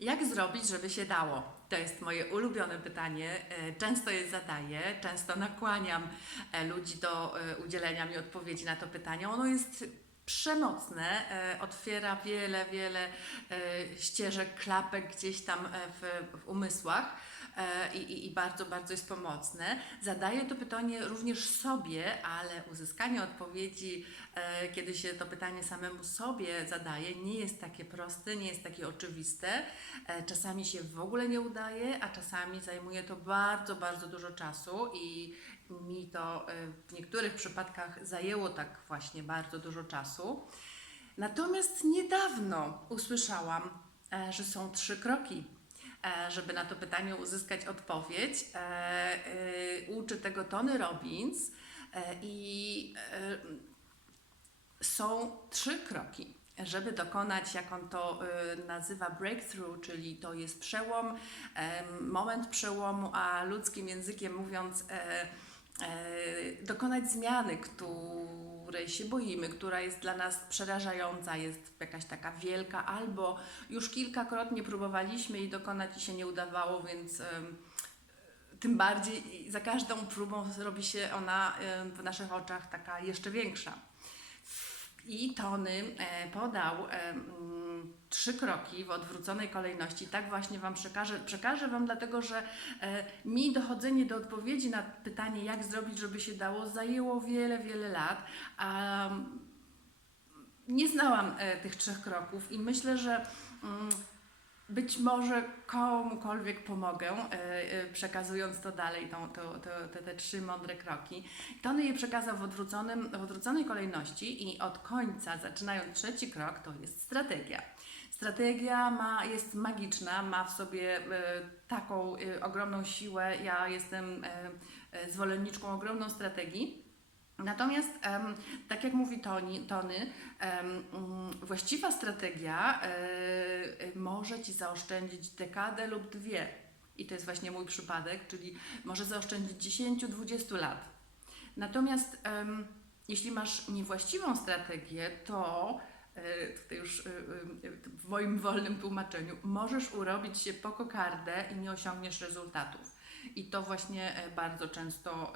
Jak zrobić, żeby się dało? To jest moje ulubione pytanie. Często je zadaję, często nakłaniam ludzi do udzielenia mi odpowiedzi na to pytanie. Ono jest przemocne, otwiera wiele ścieżek, klapek gdzieś tam w umysłach i bardzo jest pomocne. Zadaję to pytanie również sobie, ale uzyskanie odpowiedzi, kiedy się to pytanie samemu sobie zadaje, nie jest takie proste, nie jest takie oczywiste. Czasami się w ogóle nie udaje, a czasami zajmuje to bardzo dużo czasu i mi to w niektórych przypadkach zajęło tak właśnie bardzo dużo czasu. Natomiast niedawno usłyszałam, że są 3 kroki, żeby na to pytanie uzyskać odpowiedź. Uczy tego Tony Robbins i są 3 kroki, żeby dokonać, jak on to nazywa, breakthrough, czyli to jest przełom, moment przełomu, a ludzkim językiem mówiąc, dokonać zmiany, której się boimy, która jest dla nas przerażająca, jest jakaś taka wielka, albo już kilkakrotnie próbowaliśmy i dokonać i się nie udawało, więc tym bardziej za każdą próbą robi się ona w naszych oczach taka jeszcze większa. I Tony podał 3 kroki w odwróconej kolejności. Tak właśnie Wam przekażę Wam, dlatego że mi dochodzenie do odpowiedzi na pytanie, jak zrobić, żeby się dało, zajęło wiele lat. Nie znałam tych 3 kroków i myślę, że być może komukolwiek pomogę, przekazując to dalej, te 3 mądre kroki. Tony je przekazał w odwróconej kolejności i od końca, zaczynając 3 krok, to jest strategia. Strategia jest magiczna, ma w sobie taką ogromną siłę. Ja jestem zwolenniczką ogromną strategii. Natomiast, tak jak mówi Tony, właściwa strategia może Ci zaoszczędzić dekadę lub 2. I to jest właśnie mój przypadek, czyli może zaoszczędzić 10-20 lat. Natomiast jeśli masz niewłaściwą strategię, to tutaj już w moim wolnym tłumaczeniu możesz urobić się po kokardę i nie osiągniesz rezultatów. I to właśnie bardzo często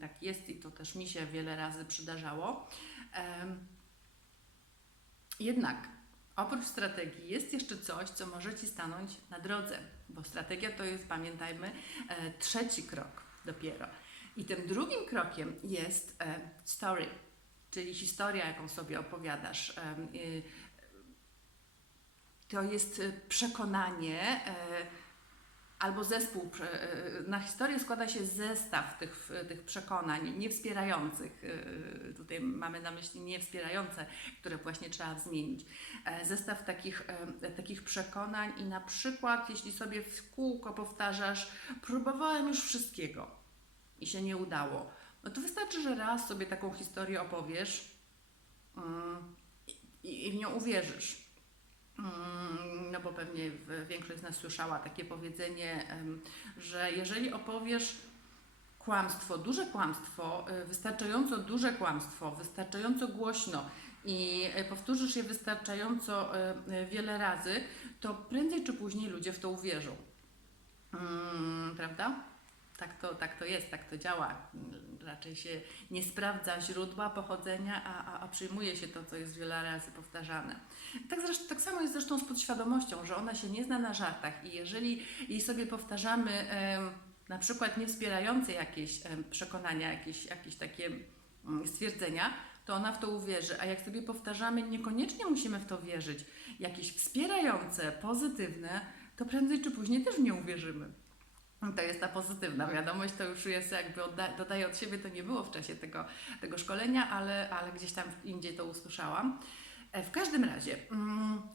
tak jest i to też mi się wiele razy przydarzało. Jednak oprócz strategii jest jeszcze coś, co może Ci stanąć na drodze, bo strategia to jest, pamiętajmy, 3 krok dopiero. I tym drugim krokiem jest story, czyli historia, jaką sobie opowiadasz. To jest przekonanie albo zespół. Na historię składa się zestaw tych przekonań niewspierających. Tutaj mamy na myśli niewspierające, które właśnie trzeba zmienić. Zestaw takich przekonań i na przykład, jeśli sobie w kółko powtarzasz, próbowałem już wszystkiego i się nie udało, no to wystarczy, że raz sobie taką historię opowiesz i w nią uwierzysz. No bo pewnie większość z nas słyszała takie powiedzenie, że jeżeli opowiesz kłamstwo, duże kłamstwo, wystarczająco duże kłamstwo, wystarczająco głośno i powtórzysz je wystarczająco wiele razy, to prędzej czy później ludzie w to uwierzą. Prawda? Tak to jest, tak to działa. Raczej się nie sprawdza źródła pochodzenia, a przyjmuje się to, co jest wiele razy powtarzane. Tak samo jest zresztą z podświadomością, że ona się nie zna na żartach i jeżeli jej sobie powtarzamy na przykład niewspierające jakieś przekonania, jakieś takie stwierdzenia, to ona w to uwierzy, a jak sobie powtarzamy, niekoniecznie musimy w to wierzyć, jakieś wspierające, pozytywne, to prędzej czy później też w nie uwierzymy. To jest ta pozytywna wiadomość, to już jest jakby dodaję od siebie, to nie było w czasie tego szkolenia, ale gdzieś tam indziej to usłyszałam. W każdym razie,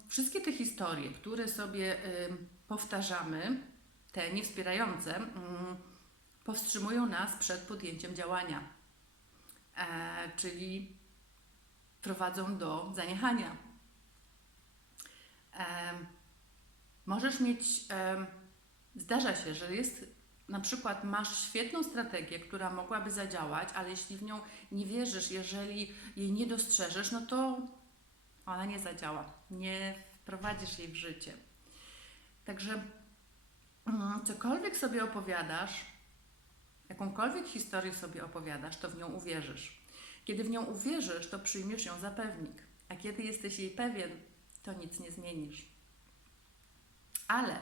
wszystkie te historie, które sobie powtarzamy, te niewspierające, powstrzymują nas przed podjęciem działania, czyli prowadzą do zaniechania. Możesz mieć... Zdarza się, że na przykład masz świetną strategię, która mogłaby zadziałać, ale jeśli w nią nie wierzysz, jeżeli jej nie dostrzeżesz, no to ona nie zadziała, nie wprowadzisz jej w życie. Także cokolwiek sobie opowiadasz, jakąkolwiek historię sobie opowiadasz, to w nią uwierzysz. Kiedy w nią uwierzysz, to przyjmiesz ją za pewnik. A kiedy jesteś jej pewien, to nic nie zmienisz. Ale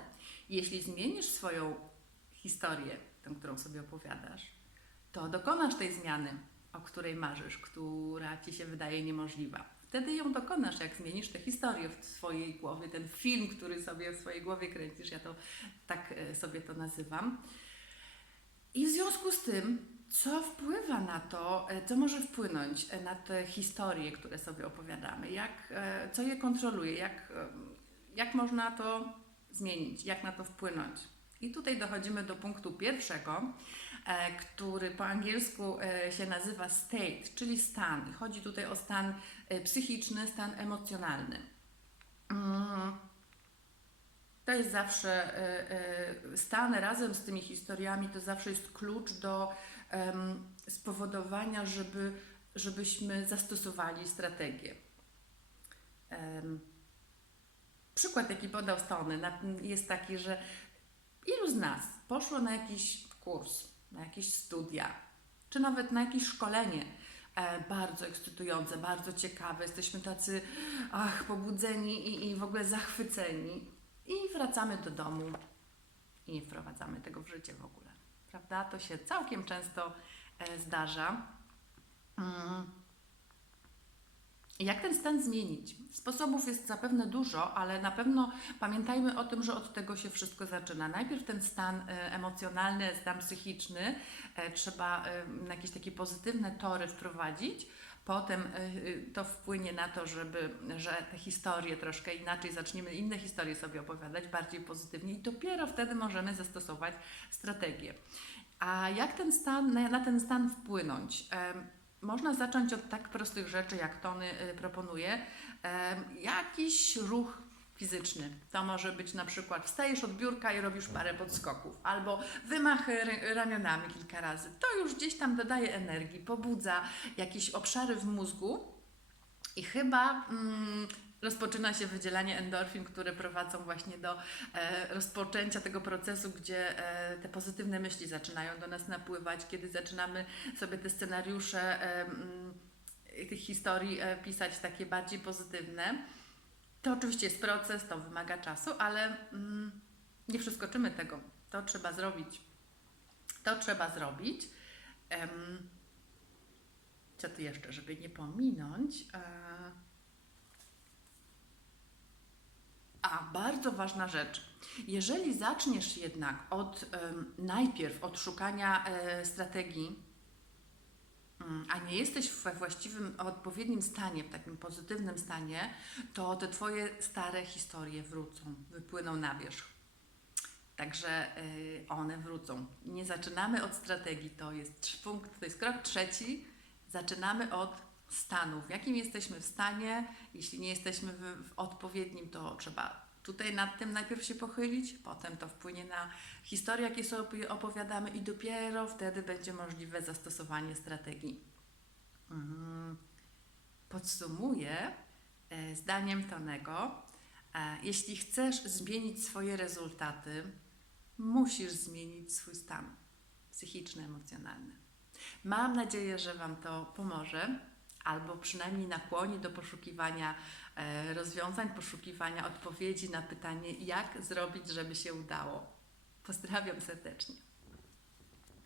jeśli zmienisz swoją historię, tę, którą sobie opowiadasz, to dokonasz tej zmiany, o której marzysz, która Ci się wydaje niemożliwa. Wtedy ją dokonasz, jak zmienisz tę historię w swojej głowie, ten film, który sobie w swojej głowie kręcisz, ja to tak sobie to nazywam. I w związku z tym, co wpływa na to, co może wpłynąć na te historie, które sobie opowiadamy, co je kontroluje, jak można to zmienić, jak na to wpłynąć. I tutaj dochodzimy do punktu pierwszego, który po angielsku się nazywa state, czyli stan. Chodzi tutaj o stan psychiczny, stan emocjonalny. To jest zawsze stan razem z tymi historiami, to zawsze jest klucz do spowodowania, żebyśmy zastosowali strategię. Przykład, jaki podał Stony, jest taki, że ilu z nas poszło na jakiś kurs, na jakieś studia, czy nawet na jakieś szkolenie bardzo ekscytujące, bardzo ciekawe, jesteśmy tacy pobudzeni i w ogóle zachwyceni i wracamy do domu i nie wprowadzamy tego w życie w ogóle, prawda? To się całkiem często zdarza. Jak ten stan zmienić? Sposobów jest zapewne dużo, ale na pewno pamiętajmy o tym, że od tego się wszystko zaczyna. Najpierw ten stan emocjonalny, stan psychiczny trzeba na jakieś takie pozytywne tory wprowadzić. Potem to wpłynie na to, że te historie troszkę inaczej zaczniemy, inne historie sobie opowiadać, bardziej pozytywnie i dopiero wtedy możemy zastosować strategię. A jak na ten stan wpłynąć? Można zacząć od tak prostych rzeczy, jak Tony proponuje. Jakiś ruch fizyczny. To może być na przykład wstajesz od biurka i robisz parę podskoków, albo wymachy ramionami kilka razy. To już gdzieś tam dodaje energii, pobudza jakieś obszary w mózgu i chyba rozpoczyna się wydzielanie endorfin, które prowadzą właśnie do rozpoczęcia tego procesu, gdzie te pozytywne myśli zaczynają do nas napływać, kiedy zaczynamy sobie te scenariusze tych historii pisać takie bardziej pozytywne. To oczywiście jest proces, to wymaga czasu, ale nie przeskoczymy tego. To trzeba zrobić. Co tu jeszcze, żeby nie pominąć? Bardzo ważna rzecz. Jeżeli zaczniesz jednak najpierw od szukania strategii, a nie jesteś we właściwym, odpowiednim stanie, w takim pozytywnym stanie, to te Twoje stare historie wypłyną na wierzch. Także one wrócą. Nie zaczynamy od strategii, to jest krok trzeci. Zaczynamy od stanu. W jakim jesteśmy w stanie? Jeśli nie jesteśmy w odpowiednim, to trzeba tutaj nad tym najpierw się pochylić, potem to wpłynie na historię, jakie sobie opowiadamy i dopiero wtedy będzie możliwe zastosowanie strategii. Podsumuję zdaniem Tonego. Jeśli chcesz zmienić swoje rezultaty, musisz zmienić swój stan psychiczny, emocjonalny. Mam nadzieję, że Wam to pomoże, albo przynajmniej nakłoni do poszukiwania rozwiązań, poszukiwania odpowiedzi na pytanie, jak zrobić, żeby się udało. Pozdrawiam serdecznie.